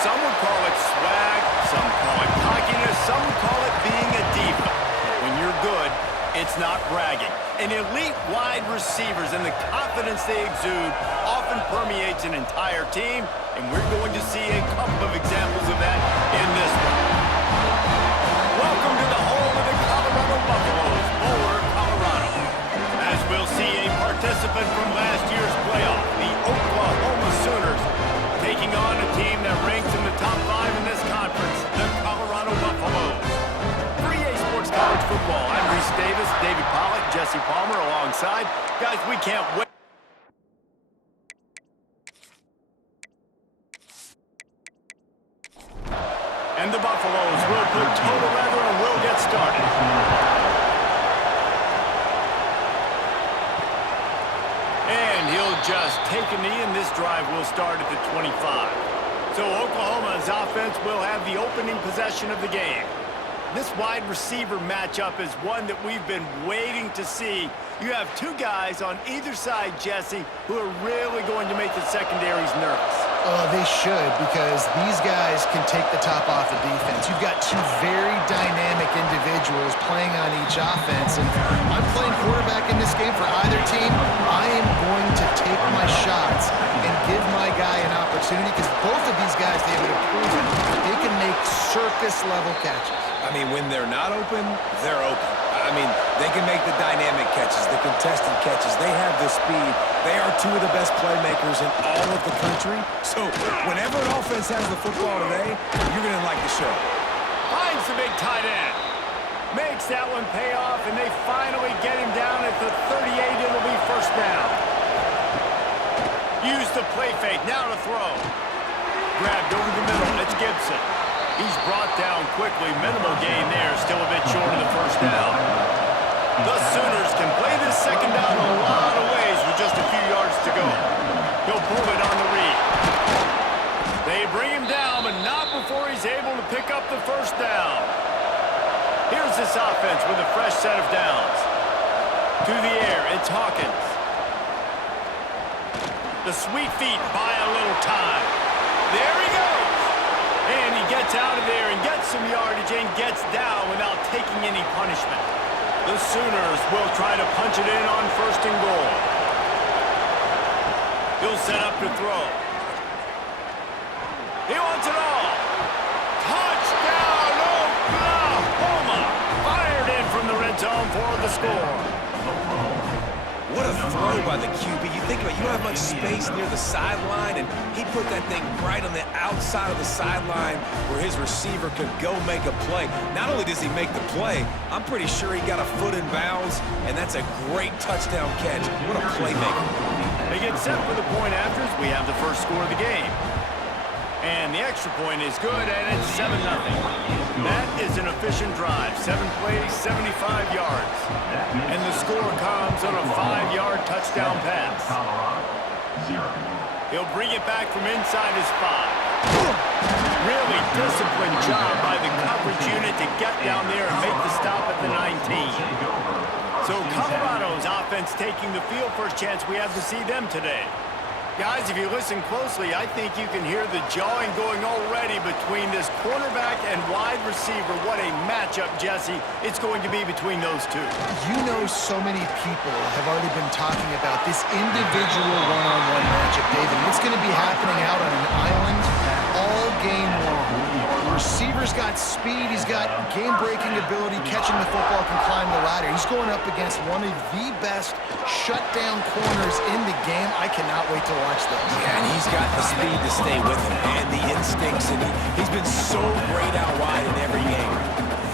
Some would call it swag, some call it cockiness, some would call it being a diva. But when you're good, it's not bragging. And elite wide receivers and the confidence they exude often permeates an entire team, and we're going to see a couple of examples of that in this one. Welcome to the home of the Colorado Buffaloes, Boulder, Colorado. As we'll see a participant from last year's playoff, the Oklahoma Sooners, taking on a team that ranks in the top 5 in this conference, the Colorado Buffaloes. For EA Sports College Football, I'm Reese Davis, David Pollack, Jesse Palmer alongside. Guys, we can't wait. And the Buffaloes will put toe to leather and will get started. And he'll just take a knee, and this drive will start at the 25. So Oklahoma's offense will have the opening possession of the game. This wide receiver matchup is one that we've been waiting to see. You have two guys on either side, Jesse, who are really going to make the secondaries nervous. They should, because these guys can take the top off the defense. You've got two very dynamic individuals playing on each offense, and I'm playing quarterback in this game for either team. I am going to take my shots and give my guy an opportunity, because both of these guys, David, have proven they can make circus-level catches. I mean, when they're not open, they're open. I mean, they can make the dynamic catches, the contested catches. They have the speed. They are two of the best playmakers in all of the country. So whenever an offense has the football today, you're going to like the show. Finds the big tight end. Makes that one pay off, and they finally get him down at the 38. It'll be first down. Use the play fake. Now to throw. Grabbed over the middle. It's Gibson. He's brought down quickly. Minimal gain there. Still a bit short of the first down. The Sooners can play this second down a lot of ways with just a few yards to go. He'll pull it on the read. They bring him down, but not before he's able to pick up the first down. Here's this offense with a fresh set of downs. To the air, it's Hawkins. The sweet feet buy a little time. There he goes. And he gets out of there and gets some yardage and gets down without taking any punishment. The Sooners will try to punch it in on first and goal. He'll set up to throw. He wants it all. Touchdown, Oklahoma! Fired in from the red zone for the score. What a throw by the QB. You think about it, you don't have much space near the sideline, and he put that thing right on the outside of the sideline where his receiver could go make a play. Not only does he make the play, I'm pretty sure he got a foot in bounds, and that's a great touchdown catch. What a playmaker. They get set for the point afters. We have the first score of the game. And the extra point is good, and it's 7-0. That is an efficient drive. 7 plays, 75 yards. And the score comes on a 5-yard touchdown pass. He'll bring it back from inside his 5. Really disciplined job by the coverage unit to get down there and make the stop at the 19. So Colorado's offense taking the field. First chance we have to see them today. Guys, if you listen closely, I think you can hear the jawing going already between this quarterback and wide receiver. What a matchup, Jesse, it's going to be between those two. You know, so many people have already been talking about this individual one-on-one matchup, David. It's going to be happening out on an island all game long. The receiver's got speed. He's got game-breaking ability, catching the football, can climb the ladder. He's going up against one of the best shutdown corners in the game. I cannot wait to watch this. Yeah, and he's got the speed to stay with him and the instincts, and he's been so great out wide in every game.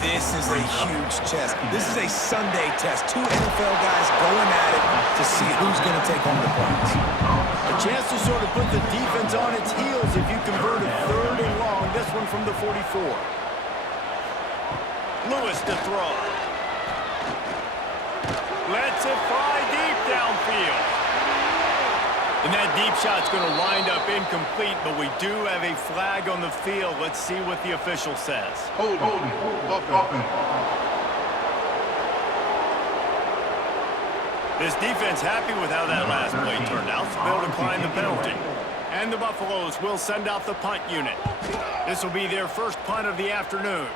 This is a huge test. This is a Sunday test. Two NFL guys going at it to see who's going to take home the points. A chance to sort of put the defense on its heels if you convert a 3rd and long. This one from the 44. Lewis to throw. Lets it fly deep downfield. And that deep shot's going to wind up incomplete, but we do have a flag on the field. Let's see what the official says. Hold on. This defense happy with how that last play turned out, so they'll decline the penalty. And the Buffaloes will send out the punt unit. This will be their first punt of the afternoon.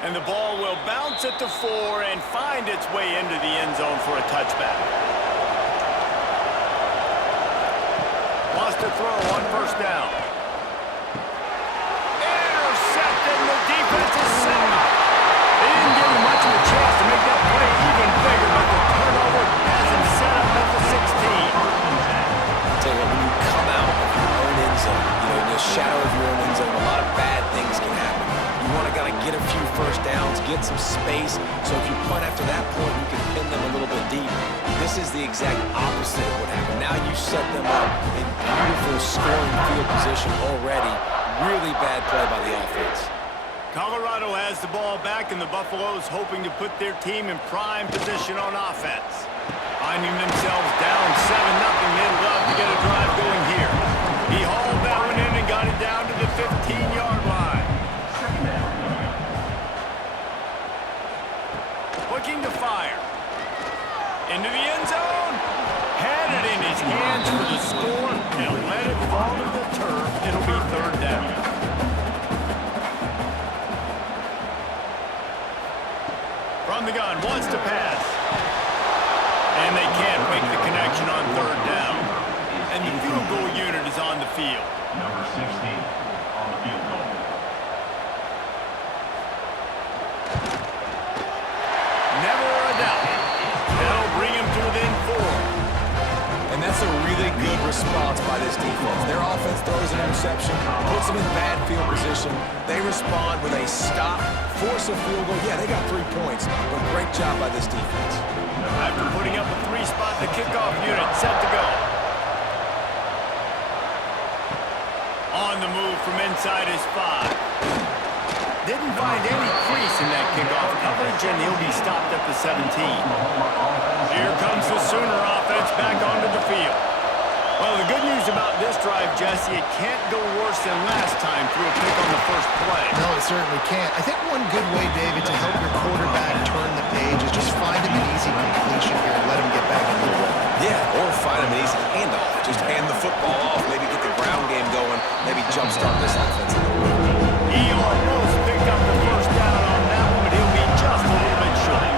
And the ball will bounce at the 4 and find its way into the end zone for a touchback. Lost a throw on first down. Intercepted, the defense is set up. They didn't give him much of a chance to make that play even bigger, but the turnover has him set up at the 16. I'll tell you what, when you come out of your own end zone, in the shadow of your own end zone, a lot of bad things can happen. You want to get a few first downs, get some space, so if you punt after that point, you can pin them a little bit deep. This is the exact opposite of what happened. Now you set them up in beautiful scoring field position already. Really bad play by the offense. Colorado has the ball back, and the Buffaloes hoping to put their team in prime position on offense. Finding themselves down 7-0, they'd love to get a drive going here. He hauled that one in and got it down to the 15-yard line. Looking to fire. Into the end zone. Had it in his hands for the score and let it fall to the turf. It'll be third down. From the gun, wants to pass. And they can't make the connection on third down. And the field goal unit is on the field. Number 16 on the field goal. Never a doubt. That'll bring him to within 4. And that's a really good response by this defense. Their offense throws an interception, puts them in bad field position. They respond with a stop, force a field goal. Yeah, they got 3 points, but great job by this defense. After putting up a 3-spot, the kickoff unit set to go. On the move from inside his 5. Didn't find any crease in that kickoff coverage, and he'll be stopped at the 17. Here comes the Sooner offense back onto the field. Well, the good news about this drive, Jesse, it can't go worse than last time through a pick on the first play. No, it certainly can't. I think one good way, David, to help your quarterback turn the page is just find him an easy completion here and let him get back into the rhythm. Yeah, or find him an easy handoff. Just hand the football off, maybe get the ground game going, maybe jumpstart this offense a little bit. He almost picked up the first down on that one, but he'll be just a little bit short.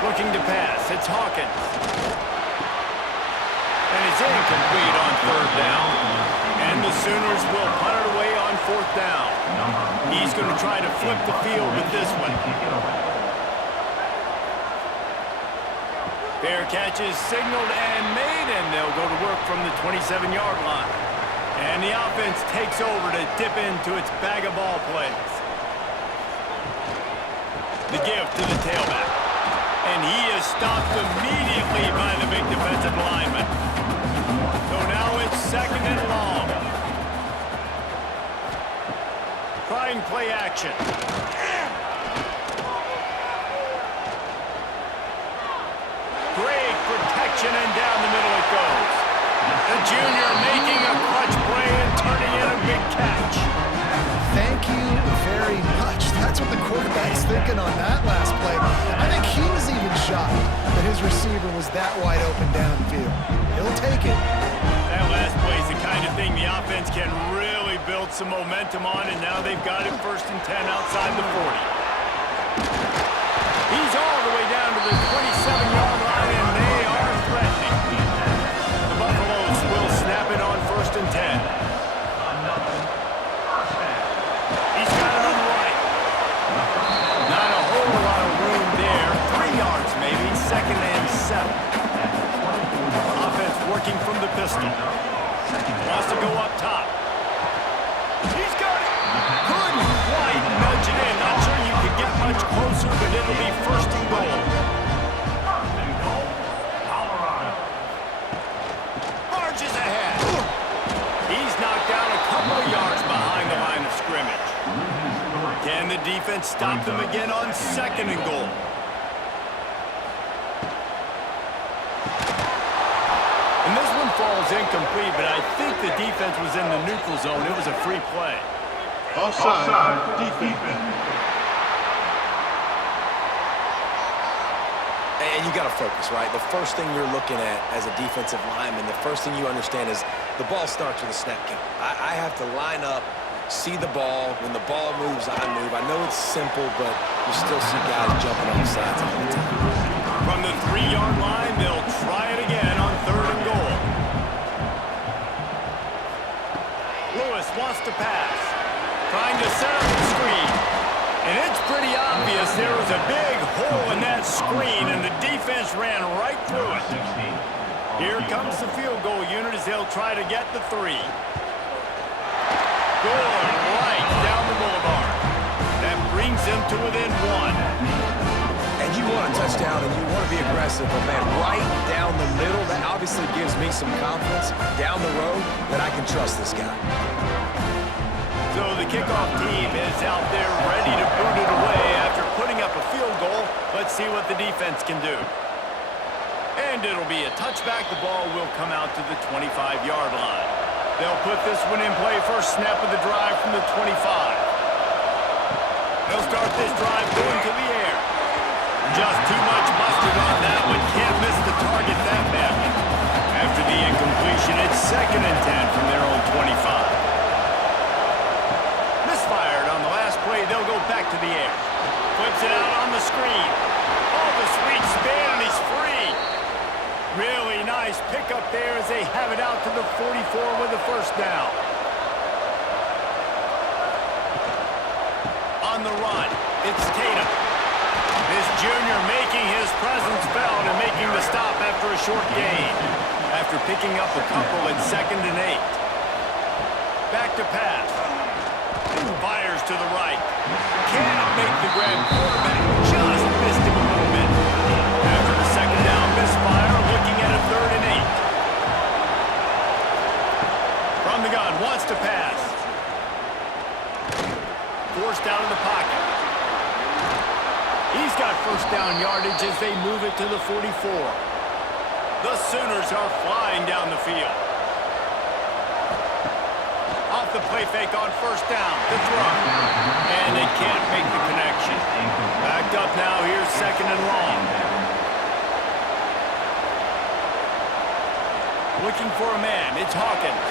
Looking to pass, it's Hawkins. And it's incomplete on third down. And the Sooners will punt it away on fourth down. He's going to try to flip the field with this one. Fair catch is signaled and made, and they'll go to work from the 27-yard line. And the offense takes over to dip into its bag of ball plays. The give to the tailback. And he is stopped immediately by the big defensive lineman. So now it's second and long. Trying play action. Great protection, and down the middle it goes. The junior making a clutch play and turning in a big catch. Thank you very much. That's what the quarterback's thinking on that last play. I think he was even shocked that his receiver was that wide open downfield. He'll take it. That last play is the kind of thing the offense can really build some momentum on, and now they've got it first and 10 outside the 40. He's all the way down to the 27-yard line, and they are threatening. The Buffaloes will snap it on first and 10. He's got it on the right. Not a whole lot of room there. 3 yards maybe, second and 7. Offense working from the pistol. Wants to go up top. He's got it. Couldn't quite nudge it in. Not sure you could get much closer, but it'll be first and goal. Marches ahead. He's knocked down a couple of yards behind the line of scrimmage. Can the defense stop them again on second and goal? And this one falls incomplete, but I think the defense was in the neutral zone. It was a free play. Offside defense. And you got to focus, right? The first thing you're looking at as a defensive lineman, the first thing you understand is the ball starts with a snap count. I have to line up, see the ball. When the ball moves, I move. I know it's simple, but you still see guys jumping off sides all the time. From the 3-yard line, they'll try it again on 3rd and goal. Lewis wants to pass. Trying to set up the screen. And it's pretty obvious there was a big hole in that screen, and the defense ran right through it. Here comes the field goal unit as they'll try to get the 3. Going right down the boulevard. That brings them to within 1. And you want a touchdown and you want to be aggressive, but man, right down the middle, that obviously gives me some confidence down the road that I can trust this guy. So the kickoff team is out there ready to boot it away after putting up a field goal. Let's see what the defense can do. And it'll be a touchback. The ball will come out to the 25-yard line. They'll put this one in play first snap of the drive from the 25. They'll start this drive going to the air. Just too much mustard on that one. Can't miss the target that badly. After the incompletion, it's 2nd and 10 from their own 25. Misfired on the last play. They'll go back to the air. Flips it out on the screen. Oh, the sweet spin, and he's free. Really nice pickup there as they have it out to the 44 with a first down. On the run, it's Tatum. This junior making his presence felt and making the stop after a short gain. After picking up a couple at 2nd and 8. Back to pass. Fires to the right. Can't make the grab. Quarterback just missed him a little bit. After the 2nd down misfire, looking at a 3rd and 8. From the gun, wants to pass. Forced out of the pocket. He's got first down yardage as they move it to the 44. The Sooners are flying down the field. Off the play fake on first down. The throw. And they can't make the connection. Backed up now. Here's 2nd and long. Looking for a man. It's Hawkins.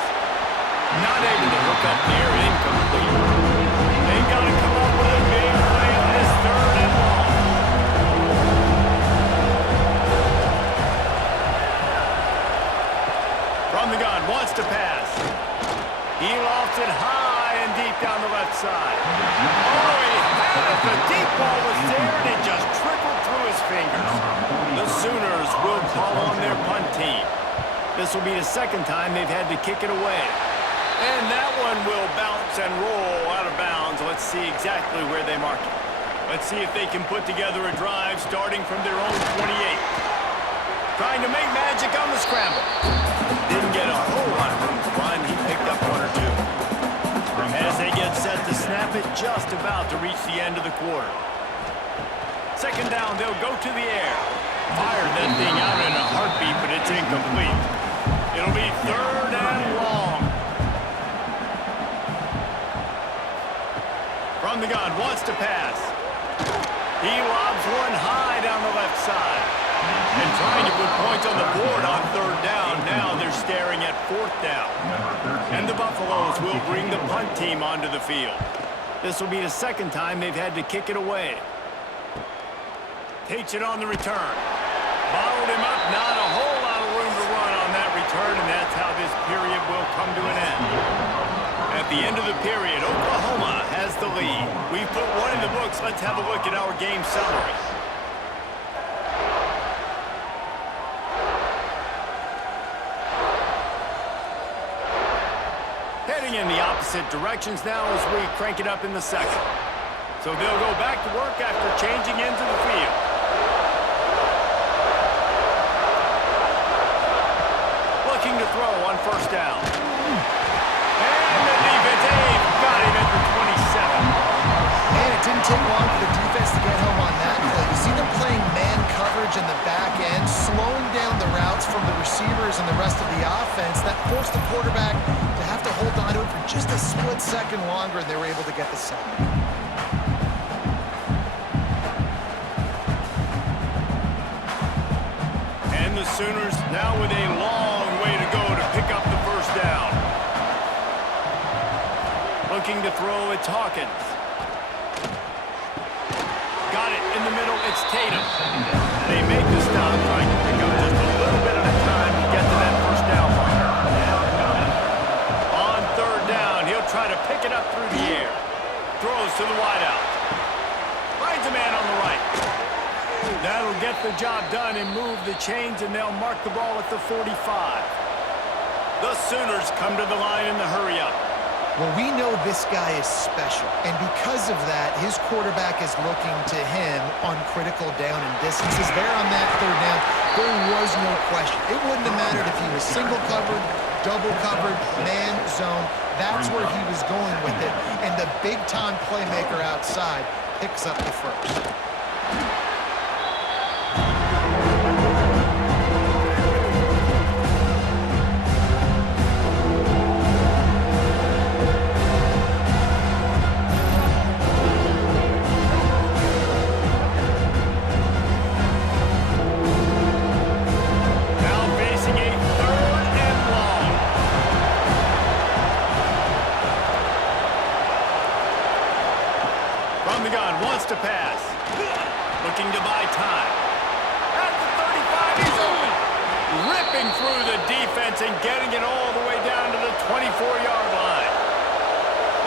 Not able to hook up there. Incomplete. They got to come up with a big play on this 3rd and long. From the gun. Wants to pass. He lofts it high and deep down the left side. Oh, he had it. The deep ball was there, and it just trickled through his fingers. The Sooners will call on their punt team. This will be the 2nd time they've had to kick it away. And that one will bounce and roll out of bounds. Let's see exactly where they mark it. Let's see if they can put together a drive starting from their own 28. Trying to make magic on the scramble. Didn't get a whole lot of room to run. He picked up 1 or 2. As they get set to snap it, just about to reach the end of the quarter. 2nd down, they'll go to the air. Fired that thing out in a heartbeat, but it's incomplete. It'll be 3rd and long. From the gun, wants to pass. He lobs one high down the left side. And trying to put points on the board on 3rd down. Now they're staring at 4th down. And the Buffaloes will bring the punt team onto the field. This will be the 2nd time they've had to kick it away. Takes it on the return. Bottled him up. Not a whole lot of room to run on that return, and that's how this period will come to an end. At the end of the period, Oklahoma has the lead. We've put one in the books. Let's have a look at our game summary. Heading in the opposite directions now as we crank it up in the 2nd. So they'll go back to work after changing into the field. Looking to throw on first down. And the defense, got him at the 27. And it didn't take long for the defense to get home on that play. You see them playing man coverage in the back end, slowing down the routes from the receivers and the rest of the offense. That forced the quarterback to have to hold on to it for just a split second longer, and they were able to get the sack. Sooners now with a long way to go to pick up the first down. Looking to throw, it's Hawkins. Got it in the middle, it's Tatum. They make the stop, trying to pick up just a little bit at a time to get to that first down marker. On third down, he'll try to pick it up through the air. Throws to the wideout. Finds a man on the right. That'll get the job done and move the chains, and they'll mark the ball at the 45. The Sooners come to the line in the hurry-up. Well, we know this guy is special, and because of that, his quarterback is looking to him on critical down and distances. There on that third down, there was no question. It wouldn't have mattered if he was single covered, double covered, man zone. That's where he was going with it, and the big-time playmaker outside picks up the first. To pass. Looking to buy time. At the 35, he's open. Ripping through the defense and getting it all the way down to the 24-yard line.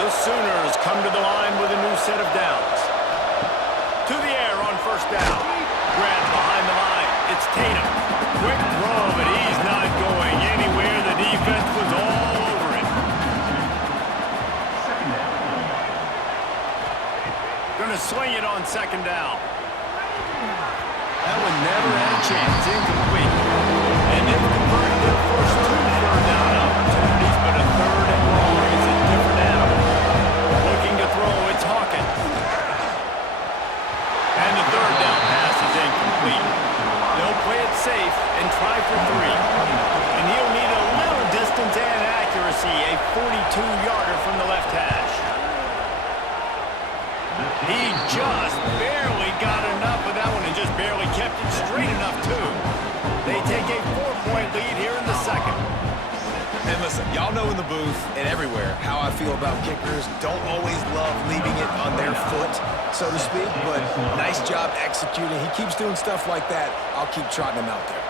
The Sooners come to the line with a new set of downs. To the air on first down. Grab behind the line. It's Tatum. Quick throw, but he's not going anywhere. The defense was all over it. Going to swing it on second down. That one never had a chance. Incomplete. And they've converted their first two third down opportunities, but a third and long is a different animal. Looking to throw, it's Hawkins. And the third down pass is incomplete. They'll play it safe and try for three. And he'll need a little distance and accuracy, a 42-yarder from the left hash. He just barely got enough of that one and just barely kept it straight enough, too. They take a 4-point lead here in the second. And listen, y'all know in the booth and everywhere how I feel about kickers. Don't always love leaving it on their foot, so to speak, but nice job executing. He keeps doing stuff like that. I'll keep trotting him out there.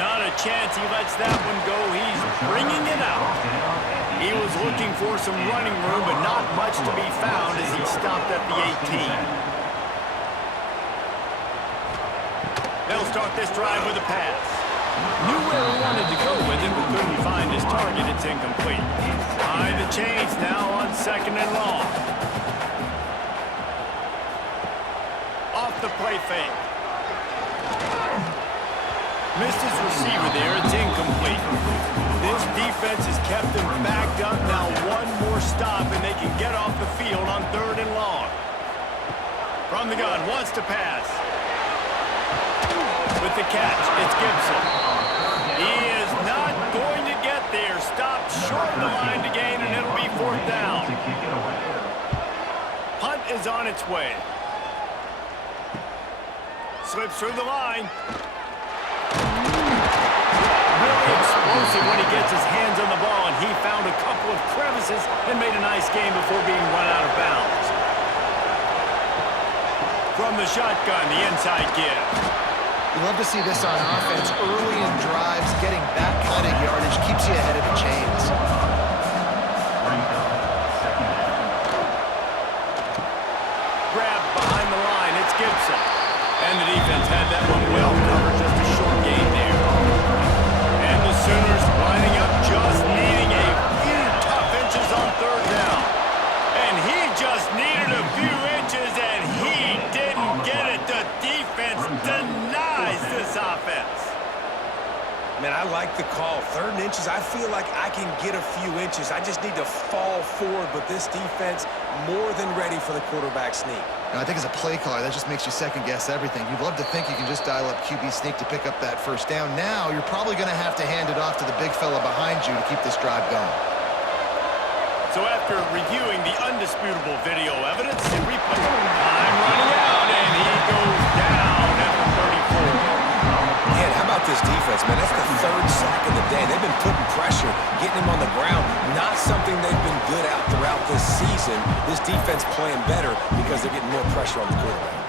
Not a chance he lets that one go. He's bringing it out. He was looking for some running room, but not much to be found as he stopped at the 18. They'll start this drive with a pass. Knew where he wanted to go with it, but couldn't find his target. It's incomplete. Behind the chains now on second and long. Off the play fake. Missed his receiver there. It's incomplete. This defense has kept them backed up. Now one more stop, and they can get off the field on third and long. From the gun, wants to pass. With the catch, it's Gibson. He is not going to get there. Stopped short of the line to gain, and it'll be fourth down. Punt is on its way. Slips through the line. Really explosive when he gets his hands on the ball, and he found a couple of crevices and made a nice game before being run out of bounds. From the shotgun, the inside give. You love to see this on offense. Early in drives, getting that kind of yardage keeps you ahead of the chains. Grab behind the line, it's Gibson. And the defense had that one well covered, just a short gain there. And the Sooners lining up, just needing a few tough inches on third down. And he just needed a few inches, and he didn't get it. The defense denies this offense. Man, I like the call. Third and inches, I feel like I can get a few inches. I just need to fall forward, but this defense more than ready for the quarterback sneak. Now, I think as a play caller, that just makes you second-guess everything. You'd love to think you can just dial up QB sneak to pick up that first down. Now, you're probably going to have to hand it off to the big fella behind you to keep this drive going. So after reviewing the undisputable video evidence and replay, time running out, and he goes down at the 34. Man, how about this defense? defense, man. That's the third sack of the day. They've been putting pressure, getting him on the ground. Not something they've been good at throughout this season. This defense playing better because they're getting more pressure on the quarterback.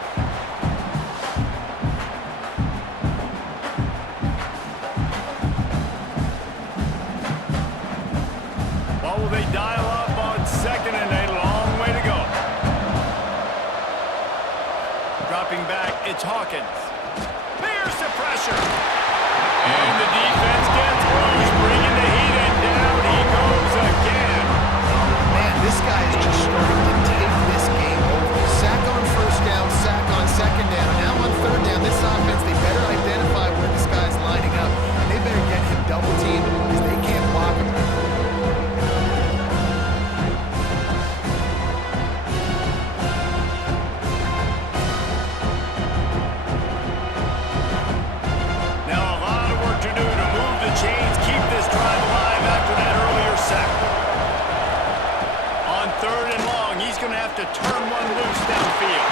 Well, will they dial up on second and a long way to go? Dropping back, it's Hawkins. There's the pressure. And the defense gets loose, bringing the heat, and down he goes again. Man, this guy is just starting to take this game over. Sack on first down, sack on second down. Now on third down, this offense, they better identify where this guy's lining up. And they better get him double teamed because they can't block him. To turn one loose downfield.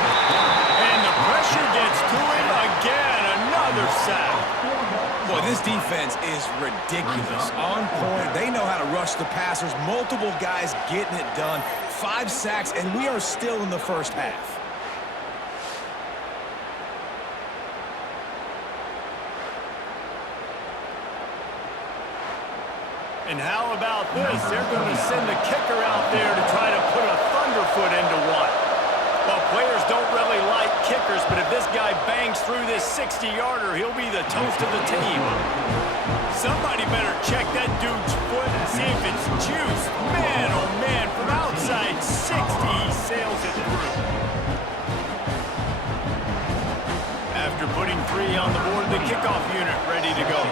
And the pressure gets to him again. Another sack. Boy, this defense is ridiculous. On point. They know how to rush the passers. Multiple guys getting it done. 5 sacks, and we are still in the first half. And how about this? They're going to send the kicker out there to try to put a thunderfoot into one. Well, players don't really like kickers, but if this guy bangs through this 60-yarder, he'll be the toast of the team. Somebody better check that dude's foot and see if it's juiced. Man, oh man, from outside 60, he sails it through. After putting 3 on the board, the kickoff unit ready to go.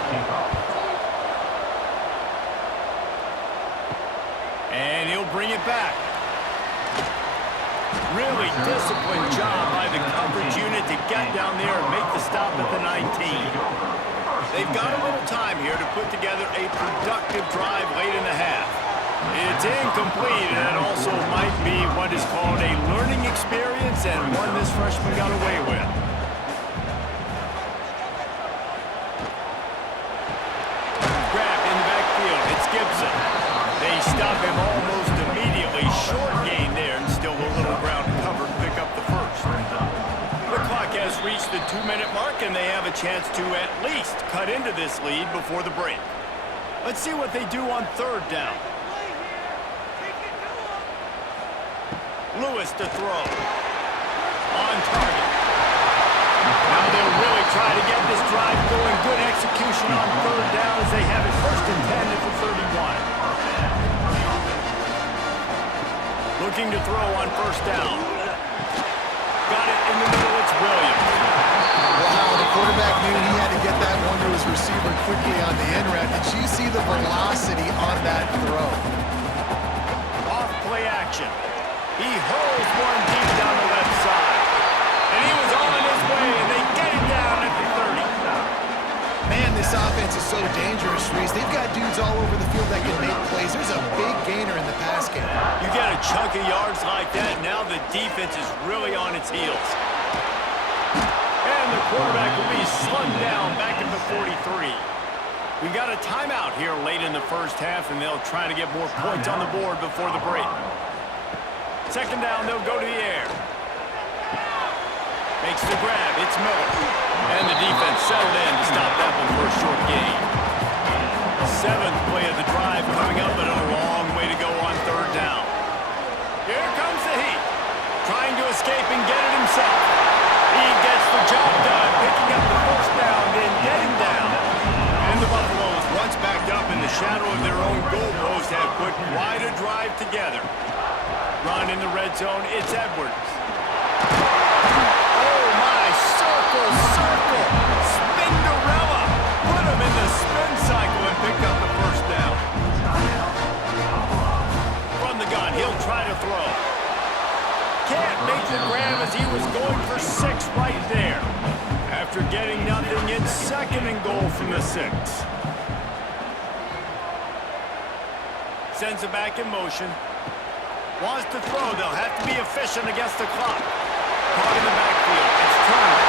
And he'll bring it back. Really disciplined job by the coverage unit to get down there and make the stop at the 19. They've got a little time here to put together a productive drive late in the half. It's incomplete, and it also might be what is called a learning experience and one this freshman got away with. Grab in the backfield. It's Gibson. They stop him almost immediately. Short gain there, and still a little ground to cover to pick up the first. The clock has reached the 2-minute mark, and they have a chance to at least cut into this lead before the break. Let's see what they do on third down. Lewis to throw. On target. Now they'll really try to get this drive going. Good execution on third down as they have it first and 10 at the 31. Looking to throw on first down. Got it in the middle, it's Williams. Wow, the quarterback knew he had to get that one to his receiver quickly on the in route. Did you see the velocity on that throw? Off play action. He hurls one deep down the left side. And he was on his way, and they get it down at the 30. Man, this offense is so dangerous, Reese. They've got dudes all over the field that can make plays. There's a big gainer in the pass game. You get a chunk of yards like that, now the defense is really on its heels. And the quarterback will be slugged down back at the 43. We've got a timeout here late in the first half, and they'll try to get more points on the board before the break. Second down, they'll go to the air. Makes the grab, it's Miller. And the defense settled in to stop that one for a short gain. 7th play of the drive coming up, but a long way to go on third down. Here comes the heat. Trying to escape and get it himself. He gets the job done, picking up the first down, then getting down. And the Buffaloes, once backed up in the shadow of their own goalpost, have put quite a drive together. Run in the red zone, it's Edwards. Oh my, circle, circle, Spinderella. Put him in the spin cycle and pick up the first down. From the gun, he'll try to throw. Can't make the grab as he was going for 6 right there. After getting nothing, it's 2nd and goal from the 6. Sends it back in motion. Wants to throw. They'll have to be efficient against the clock. Caught in the backfield. It's turned.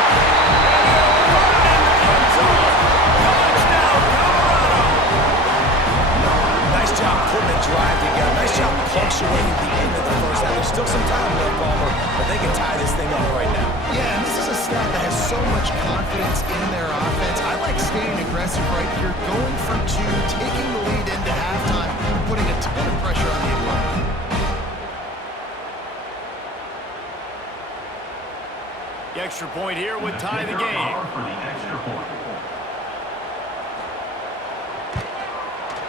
And he'll run it in the end zone. Touchdown! punctuating the end of the first half. There's still some time left, Palmer, but they can tie this thing up right now. Yeah, and this is a staff that has so much confidence in their offense. I like staying aggressive right here, going for two, taking the lead into halftime, and putting a ton of pressure on the opponent. The extra point here would tie the game. For the extra point.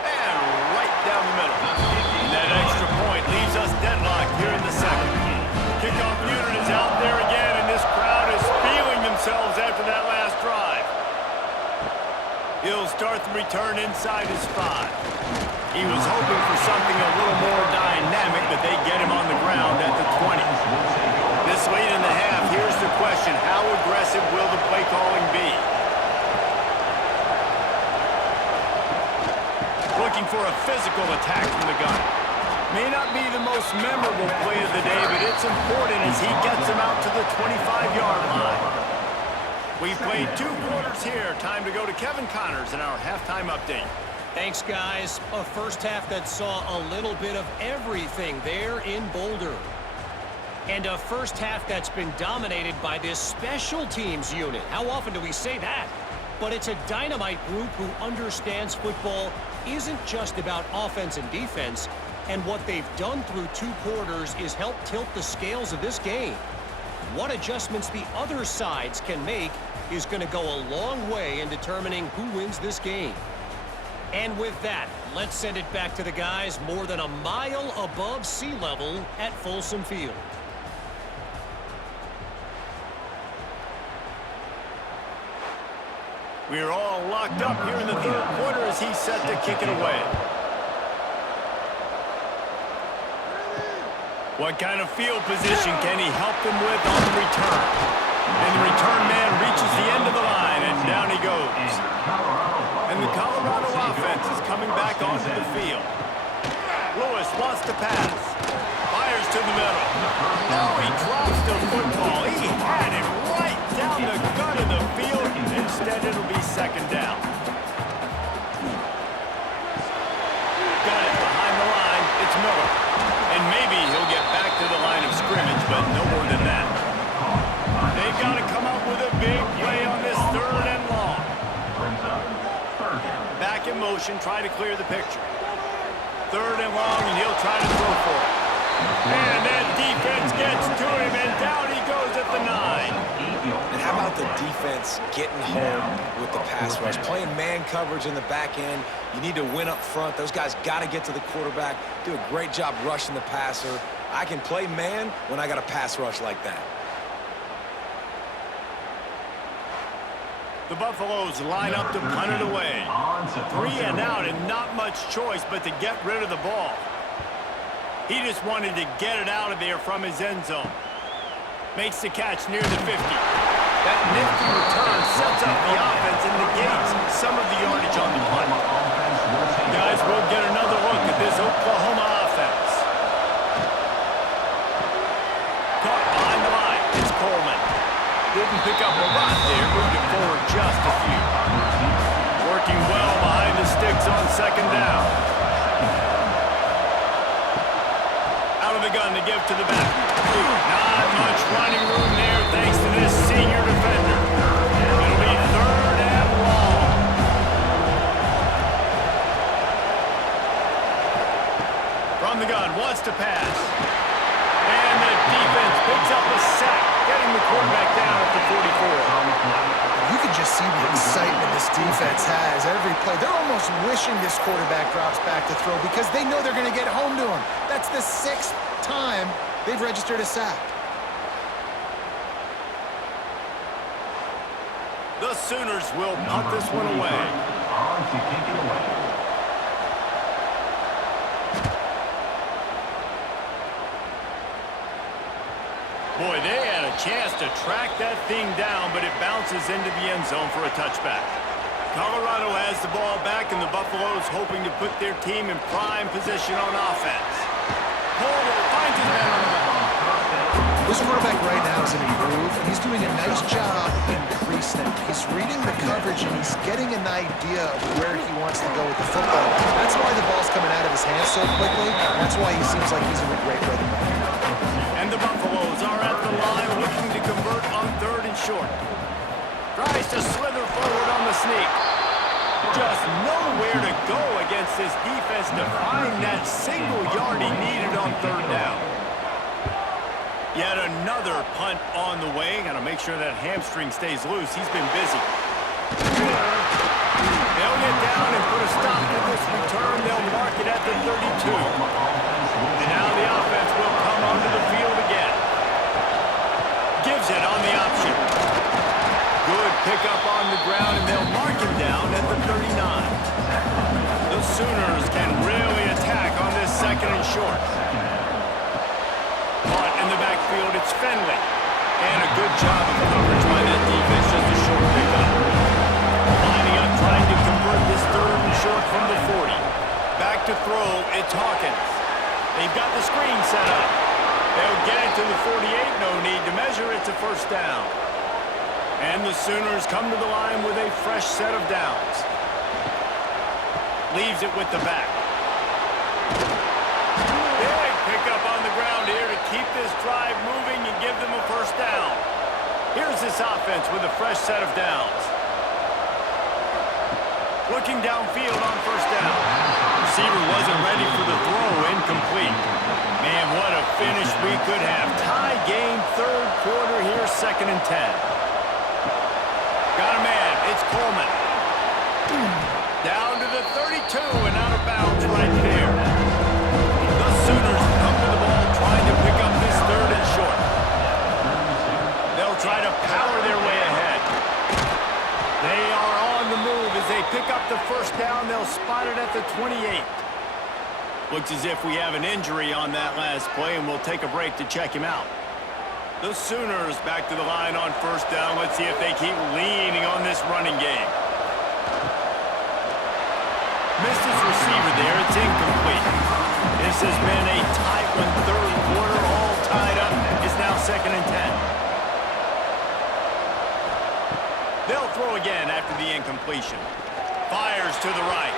And right down the middle. And that extra point leaves us deadlocked here in the second. Kickoff unit is out there again, and this crowd is feeling themselves after that last drive. He'll start the return inside his 5. He was hoping for something a little more dynamic, but they get him on the ground at the 20. This late in the half, here's the question: how aggressive will the play calling be? Looking for a physical attack from the gun. May not be the most memorable play of the day, but it's important as he gets him out to the 25-yard line. We've played 2 quarters here. Time to go to Kevin Connors in our halftime update. Thanks, guys. A first half that saw a little bit of everything there in Boulder. And a first half that's been dominated by this special teams unit. How often do we say that? But it's a dynamite group who understands football isn't just about offense and defense, and what they've done through 2 quarters is help tilt the scales of this game. What adjustments the other sides can make is going to go a long way in determining who wins this game. And with that, let's send it back to the guys more than a mile above sea level at Folsom Field. We're all locked up here in the 3rd quarter as he's set to kick it away. What kind of field position can he help them with on the return? And the return man reaches the end of the line, and down he goes. And the Colorado offense is coming back onto the field. Lewis wants to pass. Fires to the middle. Now he drops the football. He had it right down the gut of the field. Instead, it'll be 2nd down. Got it behind the line. It's Miller. And maybe he'll get back to the line of scrimmage, but no more than that. They've got to come up with a big play on this 3rd and long. Back in motion, try to clear the picture. 3rd and long, and he'll try to throw for it. And that defense gets to him, and down he goes at the 9. And how about the defense getting home with the pass rush? Playing man coverage in the back end. You need to win up front. Those guys got to get to the quarterback. Do a great job rushing the passer. I can play man when I got a pass rush like that. The Buffaloes line up to punt it away. 3 and out, and not much choice but to get rid of the ball. He just wanted to get it out of there from his end zone. Makes the catch near the 50. That nifty return sets up the offense and negates some of the yardage on the punt. Guys, we'll get another look at this Oklahoma offense. Caught behind the line. It's Coleman. Didn't pick up a lot there. Moved it forward just a few. Working well behind the sticks on 2nd down. Out of the gun to give to the back. Not much running room there thanks to this senior defender. It'll be 3rd and long. From the gun, wants to pass. And the defense picks up a sack, getting the quarterback down at the 44. You can just see the excitement this defense has every play. They're almost wishing this quarterback drops back to throw because they know they're going to get home to him. That's the 6th time they've registered a sack. The Sooners will punt this one away. On to kick it away. Boy, they had a chance to track that thing down, but it bounces into the end zone for a touchback. Colorado has the ball back, and the Buffaloes hoping to put their team in prime position on offense. Cole finds his man on the ball. This quarterback right now is in a groove, and he's doing a nice job in crease now. He's reading the coverage, and he's getting an idea of where he wants to go with the football. That's why the ball's coming out of his hands so quickly. That's why he seems like he's in a great rhythm. And the Buffaloes are at the line looking to convert on 3rd and short. Tries to slither forward on the sneak. Just nowhere to go against this defense to find that single yard he needed on 3rd down. Yet another punt on the way. Got to make sure that hamstring stays loose. He's been busy. They'll get down and put a stop to this return. They'll mark it at the 32. And now the offense will come onto the field again. Gives it on the option. Good pickup on the ground, and they'll mark him down at the 39. The Sooners can really attack on this 2nd and short. Caught in the backfield, it's Finley. And a good job of coverage by that defense, just a short pickup. Lining up, trying to convert this 3rd and short from the 40. Back to throw, it's Hawkins. They've got the screen set up. They'll get it to the 48, no need to measure, it's a 1st down. And the Sooners come to the line with a fresh set of downs. Leaves it with the back. Big pickup on the ground here to keep this drive moving and give them a 1st down. Here's this offense with a fresh set of downs. Looking downfield on 1st down. Receiver wasn't ready for the throw, incomplete. Man, what a finish we could have. Tie game, 3rd quarter here, 2nd and 10. Got a man, it's Coleman. Down to the 32 and out of bounds right there. The Sooners come to the ball trying to pick up this 3rd and short. They'll try to power their way ahead. They are on the move as they pick up the 1st down. They'll spot it at the 28. Looks as if we have an injury on that last play, and we'll take a break to check him out. The Sooners back to the line on 1st down. Let's see if they keep leaning on this running game. Missed his receiver there. It's incomplete. This has been a tight one. 3rd quarter, all tied up. It's now 2nd and 10. They'll throw again after the incompletion. Fires to the right.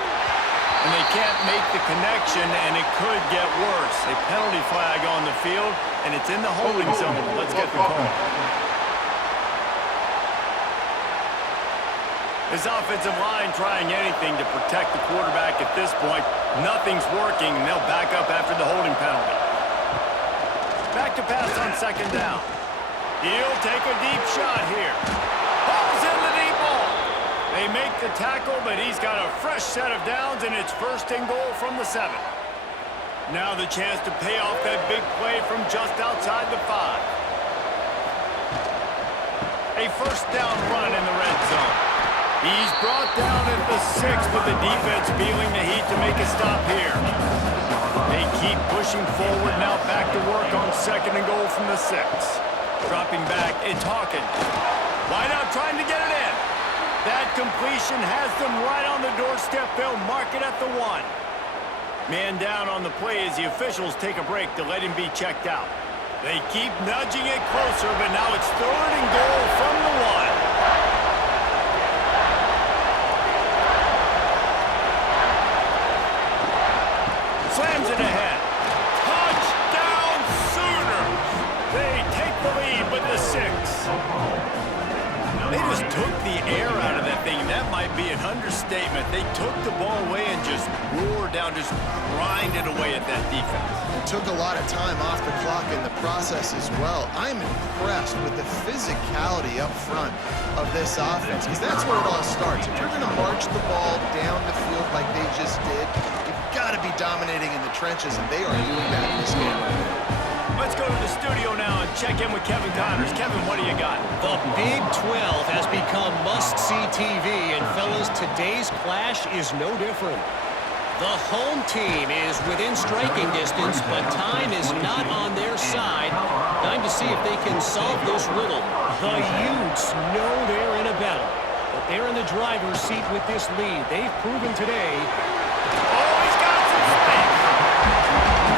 And they can't make the connection, and it could get worse. A penalty flag on the field, and it's in the holding zone. Let's get the call. This offensive line trying anything to protect the quarterback at this point. Nothing's working, and they'll back up after the holding penalty. Back to pass on 2nd down. He'll take a deep shot here. Ball's in the deep ball. They make the tackle, but he's got a fresh set of downs, and it's 1st and goal from the 7. Now the chance to pay off that big play from just outside the 5. A 1st down run in the red zone. He's brought down at the 6, but the defense feeling the heat to make a stop here. They keep pushing forward, now back to work on 2nd and goal from the 6. Dropping back, it's Hawkins. Wide out trying to get it in. That completion has them right on the doorstep. They'll mark it at the 1. Man down on the play as the officials take a break to let him be checked out. They keep nudging it closer, but now it's 3rd and goal from the 1. Slams it ahead. Touchdown Sooners! They take the lead with the 6. They just took the air out of that thing. That might be an understatement. They took the ball away and just roared down, just grinded away at that defense. It took a lot of time off the clock in the process as well. I'm impressed with the physicality up front of this offense, because that's where it all starts. If you're going to march the ball down the field like they just did, you've got to be dominating in the trenches, and they are doing that in this game right now. Let's go to the studio now and check in with Kevin Connors. Kevin, what do you got? The Big 12 has become must-see TV, and fellas, today's clash is no different. The home team is within striking distance, but time is not on their side. Time to see if they can solve this riddle. The Utes know they're in a battle, but they're in the driver's seat with this lead. They've proven today. Oh, he's got some space.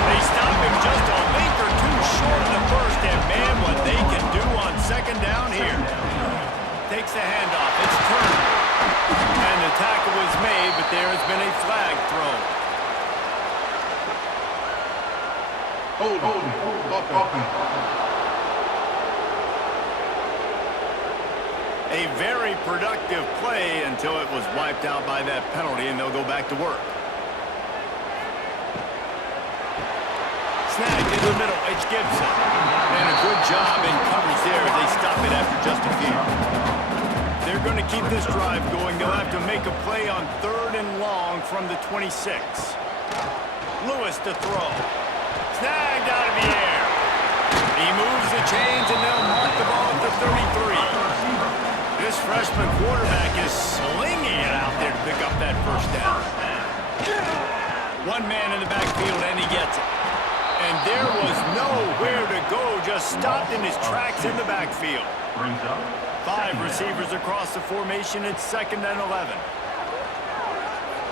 They stop him just a length or two short of the 1st, and man, there has been a flag thrown. A very productive play until it was wiped out by that penalty, and they'll go back to work. Snagged in the middle, it's Gibson. And a good job in coverage there as they stop it after just a few. They're going to keep this drive going. They'll have to make a play on 3rd and long from the 26. Lewis to throw. Snagged out of the air. He moves the chains, and they'll mark the ball at the 33. This freshman quarterback is slinging it out there to pick up that first down. One man in the backfield, and he gets it. And there was nowhere to go, just stopped in his tracks in the backfield. 5 receivers across the formation. It's 2nd and 11.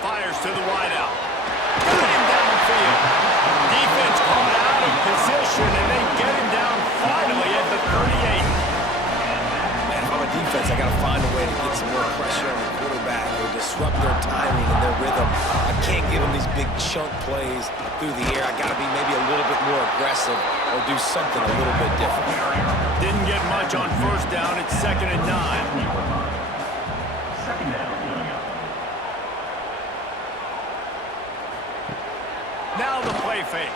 Fires to the wideout. Got him downfield. Defense caught out of position, and they get him down finally at the 38. Man, if I'm a defense, I got to find a way to get some more pressure on the quarterback or disrupt their timing and their rhythm. I can't give them these big chunk plays through the air. I got to be maybe a little bit more aggressive or do something a little bit different. Didn't get much on first down. It's 2nd and 9. Second down. Now the play fake.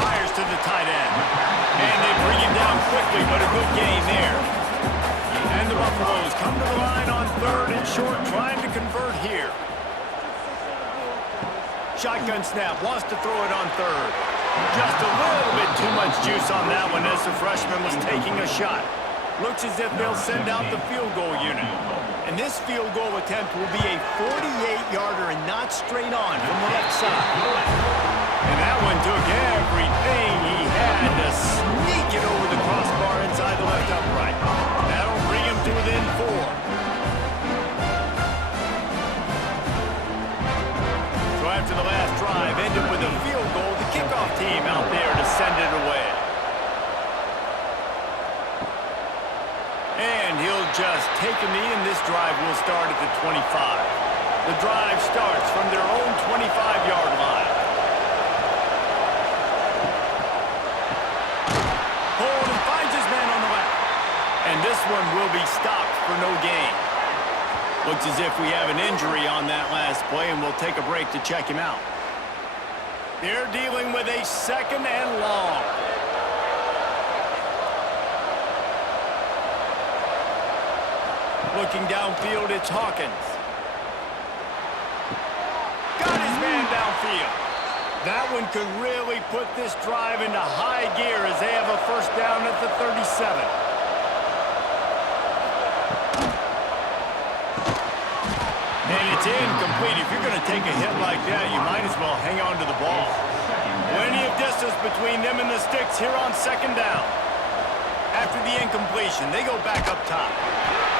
Fires to the tight end. And they bring him down quickly, but a good gain there. And the Buffaloes come to the line on 3rd and short, trying to convert here. Shotgun snap, wants to throw it on 3rd. Just a little bit too much juice on that one as the freshman was taking a shot. Looks as if they'll send out the field goal unit. And this field goal attempt will be a 48-yarder and not straight on from the left side. And that one took everything he had to sneak it over the crossbar inside the left upright. That'll bring him to within 4. So after the last drive ended with a field goal, the kickoff team out there to send it away. And he'll just take a knee, and this drive will start at the 25. The drive starts from their own 25-yard line. Holden finds his man on the left. And this one will be stopped for no gain. Looks as if we have an injury on that last play, and we'll take a break to check him out. They're dealing with a 2nd and long. Looking downfield, it's Hawkins. Got his man downfield. That one could really put this drive into high gear as they have a first down at the 37. And it's incomplete. If you're going to take a hit like that, you might as well hang on to the ball. Plenty of distance between them and the sticks here on 2nd down. After the incompletion, they go back up top.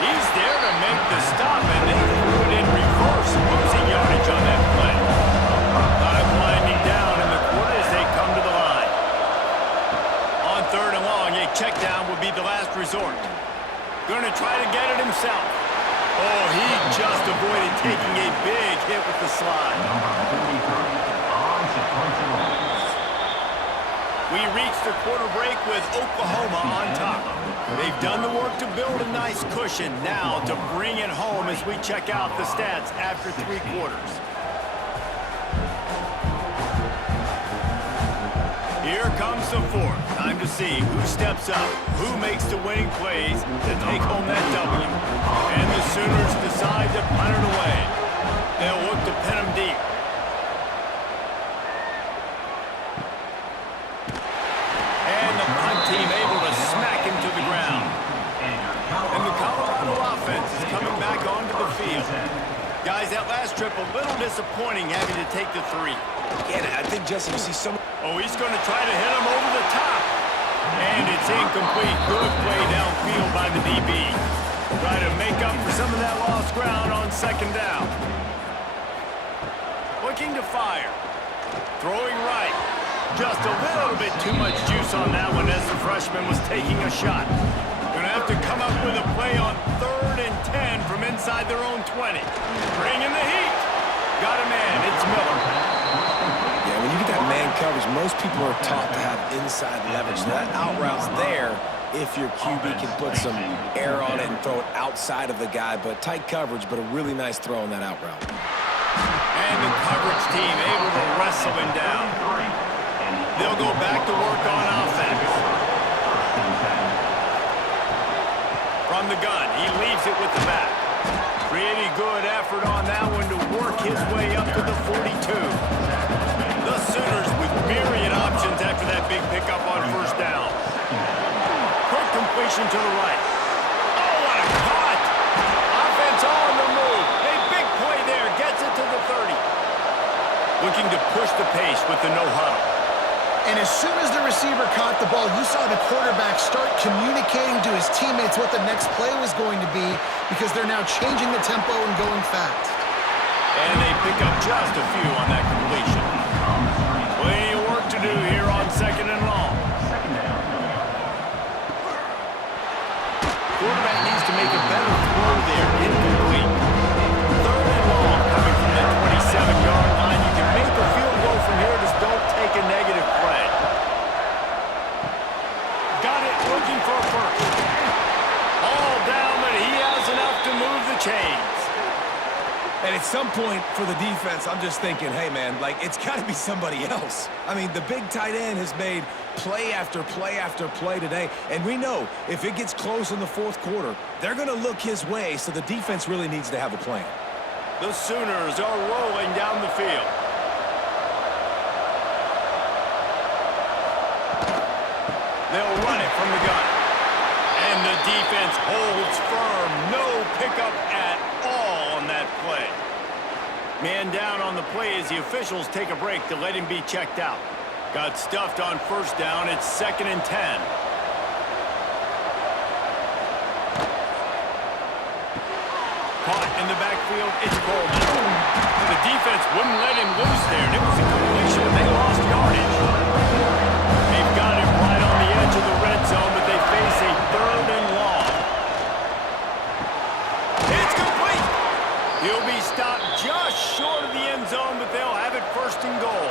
He's there to make the stop, and they threw it in reverse, losing yardage on that play. Time winding down in the quarter as they come to the line. On 3rd and long, a check down would be the last resort. Going to try to get it himself. Oh, he just avoided taking a big hit with the slide. We reach the quarter break with Oklahoma on top. They've done the work to build a nice cushion. Now to bring it home as we check out the stats after 3 quarters. Here comes the 4th. Time to see who steps up, who makes the winning plays to take home that W. And the Sooners decide to punt it away. They'll look to pin them deep. And the punt team able to smack him to the ground. And the Colorado offense is coming back onto the field. Guys, that last trip a little disappointing having to take the 3. Yeah, I think, Jesse, you see some... Oh, he's going to try to hit him over the top. And it's incomplete. Good play downfield by the DB. Try to make up for some of that lost ground on 2nd down. Looking to fire. Throwing right. Just a little bit too much juice on that one as the freshman was taking a shot. Going to have have to come up with a play on 3rd and 10 from inside their own 20. Bringing the heat. Got a man. It's Miller. Yeah, when you get that man coverage, most people are taught to have inside leverage. So that out route's there if your QB can put some air on it and throw it outside of the guy. But tight coverage, but a really nice throw on that out route. And the coverage team able to wrestle him down. They'll go back to work on offense. From the gun, he leaves it with the back. Pretty good effort on that one to work his way up to the 42. The Sooners with myriad options after that big pickup on 1st down. Quick completion to the right. Oh, what a cut! Offense on the move. A big play there. Gets it to the 30. Looking to push the pace with the no-huddle. And as soon as the receiver caught the ball, you saw the quarterback start communicating to his teammates what the next play was going to be because they're now changing the tempo and going fast. And they pick up just a few on that completion. Plenty of work to do here on 2nd and long. Quarterback needs to make a better throw there. Incomplete. 3rd and long coming from the 27-yard line. You can make a field goal from here. Just don't take a negative play. Got it, looking for a first. All down, but he has enough to move the chains. And at some point for the defense, I'm just thinking, hey, man, like, it's got to be somebody else. I mean, the big tight end has made play after play after play today. And we know if it gets close in the 4th quarter, they're going to look his way, so the defense really needs to have a plan. The Sooners are rolling down the field. They'll run it from the gun. And the defense holds firm. No pickup at all on that play. Man down on the play as the officials take a break to let him be checked out. Got stuffed on 1st down. It's 2nd and 10. Caught in the backfield. It's Coleman. The defense wouldn't let him loose there, and it was a completion. They lost yardage. They've got him right on the edge of the red zone, but they face a 3rd and long. It's complete. He'll be stopped just short of the end zone, but they'll have it 1st and goal.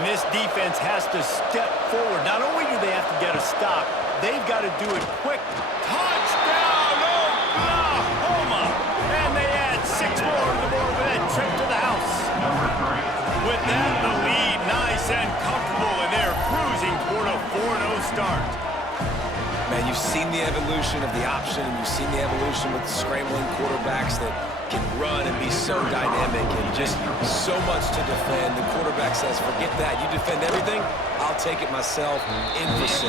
And this defense has to step forward. Not only do they have to get a stop, they've got to do it quick. Touchdown, Oklahoma! And they add 6 more to the board with that trip to the house. With that, the lead nice and comfortable, and they're cruising toward a 4-0 start. Man, you've seen the evolution of the option, and you've seen the evolution with the scrambling quarterbacks that can run and be so dynamic and just so much to defend. The quarterback says, forget that. You defend everything, I'll take it myself. In for 6.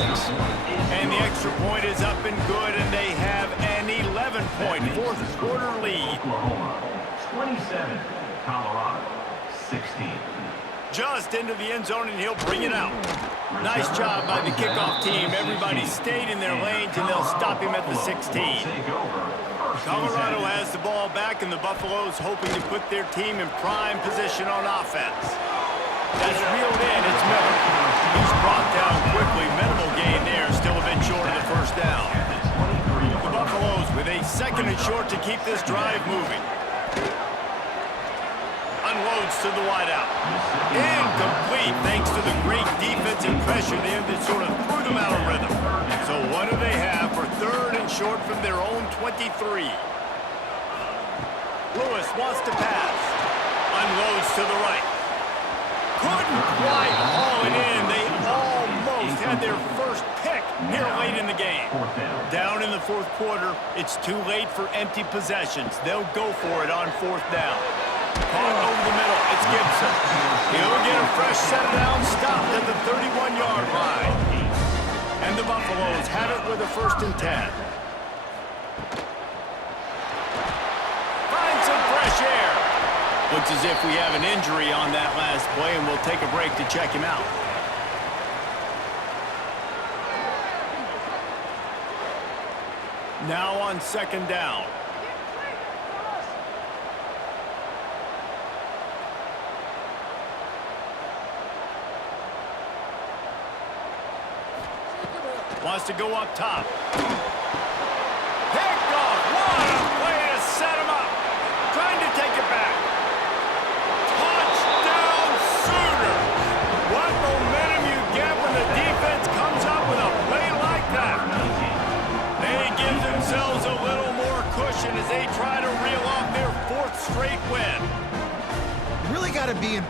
And the extra point is up and good, and they have an 11-point 4th quarter lead. Oklahoma 27, Colorado 16. Just into the end zone, and he'll bring it out. Nice job by the kickoff team. Everybody stayed in their lanes, and they'll stop him at the 16. Colorado has the ball back, and the Buffaloes hoping to put their team in prime position on offense. That's reeled in. It's Miller. He's brought down quickly. Minimal gain there. Still a bit short of the 1st down. The Buffaloes with a 2nd and short to keep this drive moving. Unloads to the wideout. Incomplete thanks to the great defensive pressure there that sort of threw them out of rhythm. So what do they have for 3rd and short from their own 23? Lewis wants to pass. Unloads to the right. Couldn't quite haul it in. They almost had their first pick here late in the game. Down in the 4th quarter, it's too late for empty possessions. They'll go for it on 4th down. Caught over the middle. It's Gibson. He'll get a fresh set down, stopped at the 31-yard line. And the Buffaloes have it with a 1st and 10. Find some fresh air. Looks as if we have an injury on that last play, and we'll take a break to check him out. Now on 2nd down. Wants to go up top.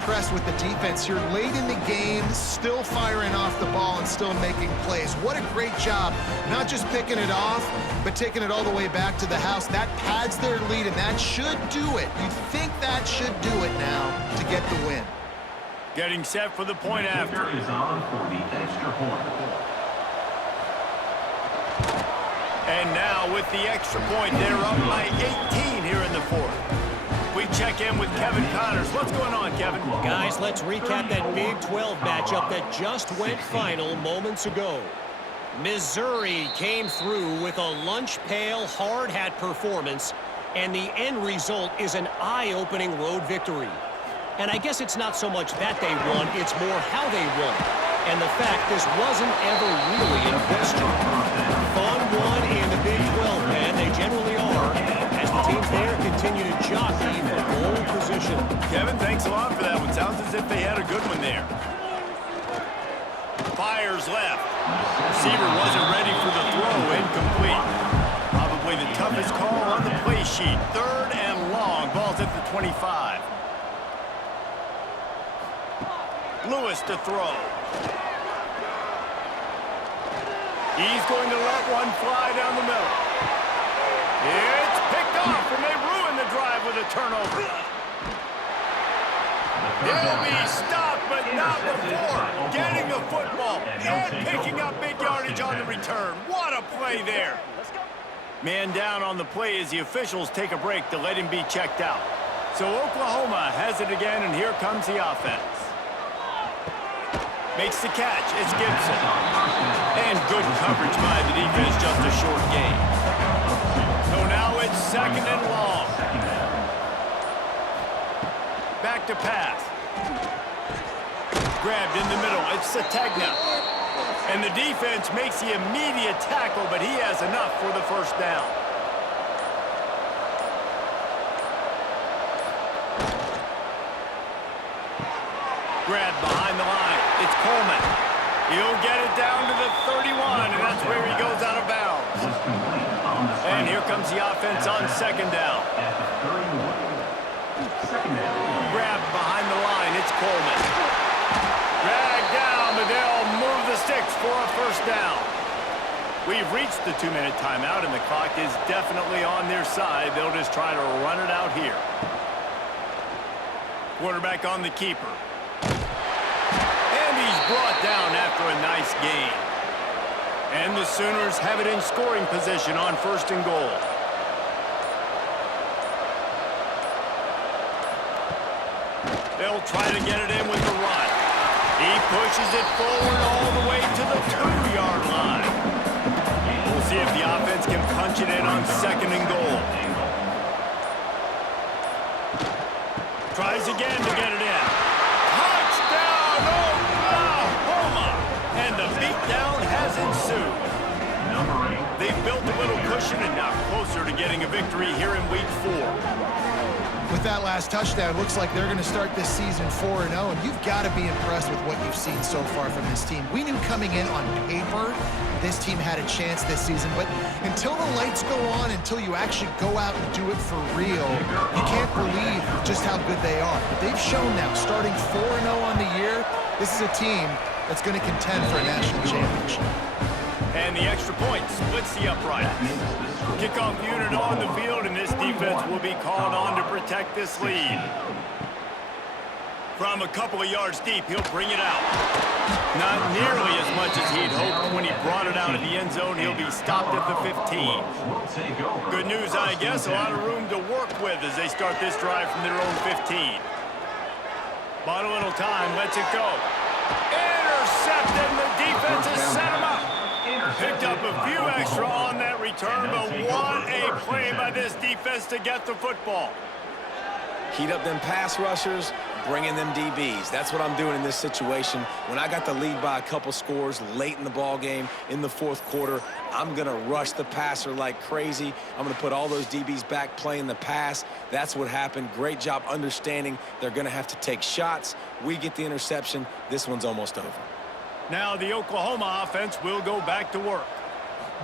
impressed with the defense here. Late in the game, still firing off the ball and still making plays. What a great job, not just picking it off, but taking it all the way back to the house. That pads their lead, and that should do it. You think that should do it now to get the win. Getting set for the point after. Is on for the extra point. And now with the extra point, they're up by 18 here in the fourth. We check in with Kevin Connors. What's going on, Kevin? Guys, let's recap that Big 12 matchup that just went final moments ago. Missouri came through with a lunch pail hard hat performance, and the end result is an eye-opening road victory. And I guess it's not so much that they won, it's more how they won. And the fact this wasn't ever really in question. Fun won in the Big 12, man. They generally are, as the teams there continue to jockey for pole position. Kevin, thanks a lot for that one. Sounds as if they had a good one there. Fires left. Receiver wasn't ready for the throw. Incomplete. Probably the toughest call on the play sheet. 3rd and long. Ball's at the 25. Lewis to throw. He's going to let one fly down the middle. It's picked off, and they ruin the drive with a turnover. He'll be stopped, but not before getting the football and picking up big yardage on the return. What a play there. Man down on the play as the officials take a break to let him be checked out. So Oklahoma has it again, and here comes the offense. Makes the catch. It's Gibson. And good coverage by the defense, just a short gain. So now it's 2nd and long. Back to pass. Grabbed in the middle. It's Sategna. And the defense makes the immediate tackle, but he has enough for the first down. Grabbed behind the line. It's Coleman. He'll get it down to the 31, and that's where he goes out of bounds. And here comes the offense on 2nd down. Grabbed behind the line. It's Coleman. Dragged down, but they'll move the sticks for a first down. We've reached the 2-minute timeout, and the clock is definitely on their side. They'll just try to run it out here. Quarterback on the keeper. And he's brought down after a nice gain. And the Sooners have it in scoring position on 1st and goal. They'll try to get it in with the run. He pushes it forward all the way to the 2-yard line. We'll see if the offense can punch it in on 2nd and goal. Tries again to get it in. Touchdown, Oklahoma! And the beatdown has ensued. They've built a little cushion and now closer to getting a victory here in Week 4. With that last touchdown, looks like they're going to start this season 4-0, and you've got to be impressed with what you've seen so far from this team. We knew coming in on paper this team had a chance this season, but until the lights go on, until you actually go out and do it for real, you can't believe just how good they are. But they've shown now, starting 4-0 on the year, this is a team that's going to contend for a national championship. And the extra point splits the upright. Kickoff unit on the field, and this defense will be called on to protect this lead. From a couple of yards deep, he'll bring it out. Not nearly as much as he'd hoped when he brought it out of the end zone. He'll be stopped at the 15. Good news, I guess. A lot of room to work with as they start this drive from their own 15. Bought a little time, lets it go. Intercepted, and the defense has set him up. Picked up a few extra on that return, but what a play by this defense to get the football. Heat up them pass rushers, bring in them DBs. That's what I'm doing in this situation. When I got the lead by a couple scores late in the ball game, in the 4th quarter, I'm going to rush the passer like crazy. I'm going to put all those DBs back playing the pass. That's what happened. Great job understanding they're going to have to take shots. We get the interception. This one's almost over. Now the Oklahoma offense will go back to work.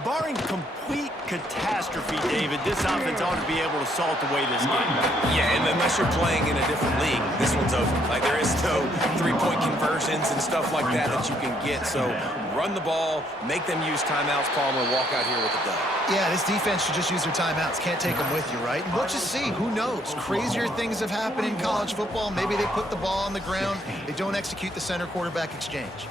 Barring complete catastrophe, David, this offense ought to be able to salt away this game. Yeah, and unless you're playing in a different league, this one's over. Like, there is no three-point conversions and stuff like that that you can get. So run the ball, make them use timeouts, Palmer, walk out here with a dub. Yeah, this defense should just use their timeouts. Can't take them with you, right? And we'll just see. Who knows? Crazier things have happened in college football. Maybe they put the ball on the ground. They don't execute the center-quarterback exchange.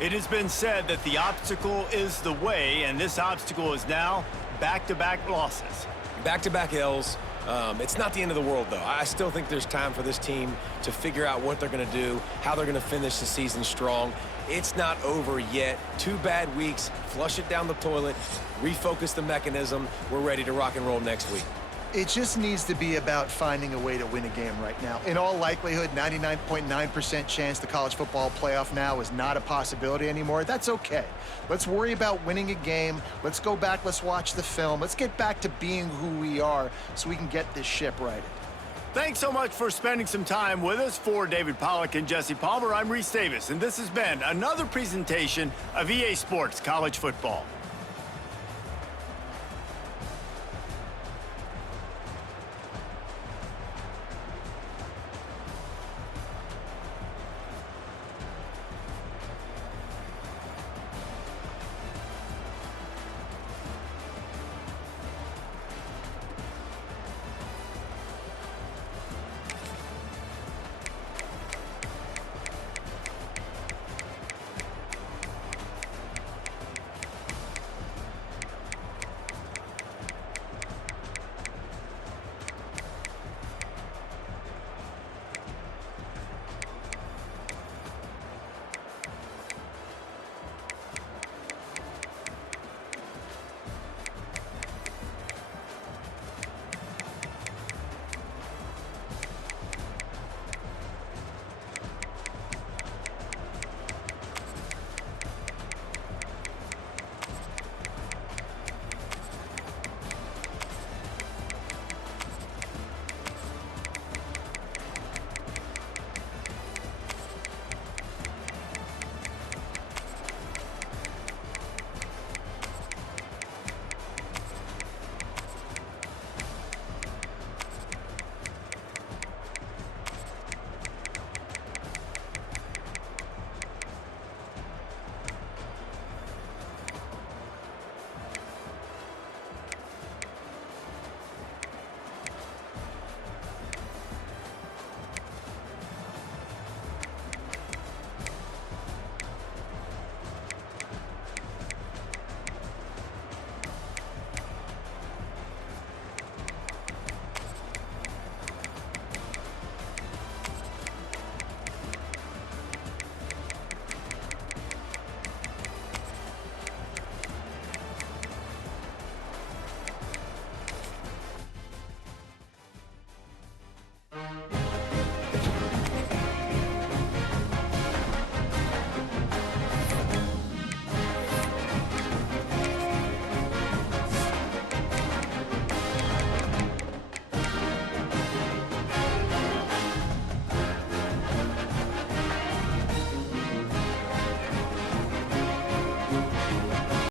It has been said that the obstacle is the way, and this obstacle is now back-to-back losses. Back-to-back L's. It's not the end of the world, though. I still think there's time for this team to figure out what they're going to do, how they're going to finish the season strong. It's not over yet. 2 bad weeks. Flush it down the toilet. Refocus the mechanism. We're ready to rock and roll next week. It just needs to be about finding a way to win a game right now. In all likelihood, 99.9% chance the college football playoff now is not a possibility anymore. That's okay. Let's worry about winning a game. Let's go back. Let's watch the film. Let's get back to being who we are so we can get this ship righted. Thanks so much for spending some time with us. For David Pollack and Jesse Palmer, I'm Reese Davis, and this has been another presentation of EA Sports College Football.